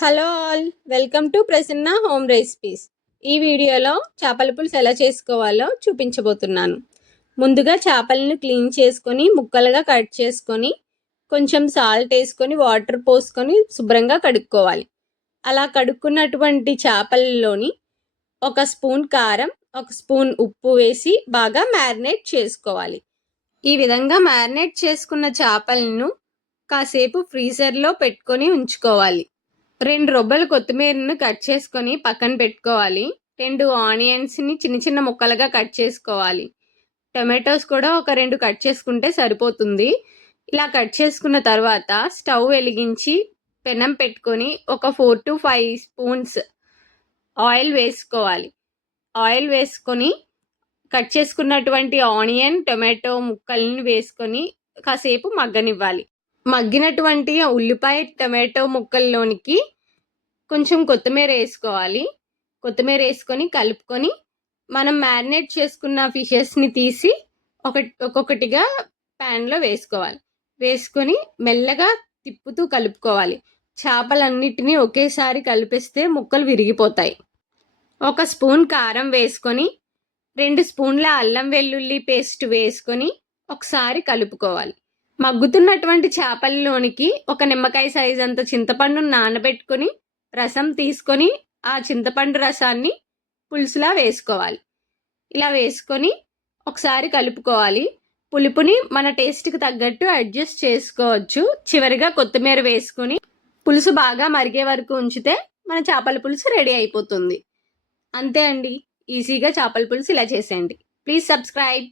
Hello all, welcome to Prasanna home recipes. ఈ వీడియోలో చేపల పులుసు ఎలా చేసుకోవాలో చూపించబోతున్నాను. ముందుగా చేపలను క్లీన్ చేసుకొని ముక్కలుగా కట్ చేసుకొని కొంచెం సాల్ట్ వేసుకొని వాటర్ పోసుకొని శుభ్రంగా కడుక్కోవాలి. అలా కడుక్కున్నటువంటి చేపలలోని ఒక స్పూన్ కారం, ఒక స్పూన్ ఉప్పు వేసి బాగా మ్యారినేట్ చేసుకోవాలి. ఈ విధంగా మ్యారినేట్ చేసుకున్న చేపలను కాసేపు ఫ్రీజర్లో పెట్టుకొని ఉంచుకోవాలి. 2 రొబ్బలు కొత్తిమీరను కట్ చేసుకొని పక్కన పెట్టుకోవాలి. 2 ఆనియన్స్ని చిన్న చిన్న ముక్కలుగా కట్ చేసుకోవాలి. టొమాటోస్ కూడా ఒక 2 కట్ చేసుకుంటే సరిపోతుంది. ఇలా కట్ చేసుకున్న తర్వాత స్టవ్ వెలిగించి పెనం పెట్టుకొని ఒక 4 to 5 స్పూన్స్ ఆయిల్ వేసుకోవాలి. ఆయిల్ వేసుకొని కట్ చేసుకున్నటువంటి ఆనియన్, టొమాటో ముక్కల్ని వేసుకొని కాసేపు మగ్గనివ్వాలి. మగ్గినటువంటి ఉల్లిపాయ, టొమాటో ముక్కల్లోనికి కొంచెం కొత్తిమీర వేసుకోవాలి. కొత్తిమీర వేసుకొని కలుపుకొని మనం మ్యారినేట్ చేసుకున్న ఫిషెస్ని తీసి ఒక్కొక్కటిగా ప్యాన్లో వేసుకోవాలి. వేసుకొని మెల్లగా తిప్పుతూ కలుపుకోవాలి. చేపలన్నిటినీ ఒకేసారి కలిపిస్తే ముక్కలు విరిగిపోతాయి. 1 స్పూన్ కారం వేసుకొని 2 స్పూన్ల అల్లం వెల్లుల్లి పేస్ట్ వేసుకొని ఒకసారి కలుపుకోవాలి. మగ్గుతున్నటువంటి చేపల్లోనికి 1 నిమ్మకాయ సైజ్ అంత చింతపండును నానబెట్టుకొని రసం తీసుకొని ఆ చింతపండు రసాన్ని పులుసులా వేసుకోవాలి. ఇలా వేసుకొని ఒకసారి కలుపుకోవాలి. పులుపుని మన టేస్ట్కి తగ్గట్టు అడ్జస్ట్ చేసుకోవచ్చు. చివరిగా కొత్తిమీర వేసుకొని పులుసు బాగా మరిగే వరకు ఉంచితే మన చేపల పులుసు రెడీ అయిపోతుంది. అంతే అండి, ఈజీగా చేపల పులుసు ఇలా చేసేయండి. Please subscribe.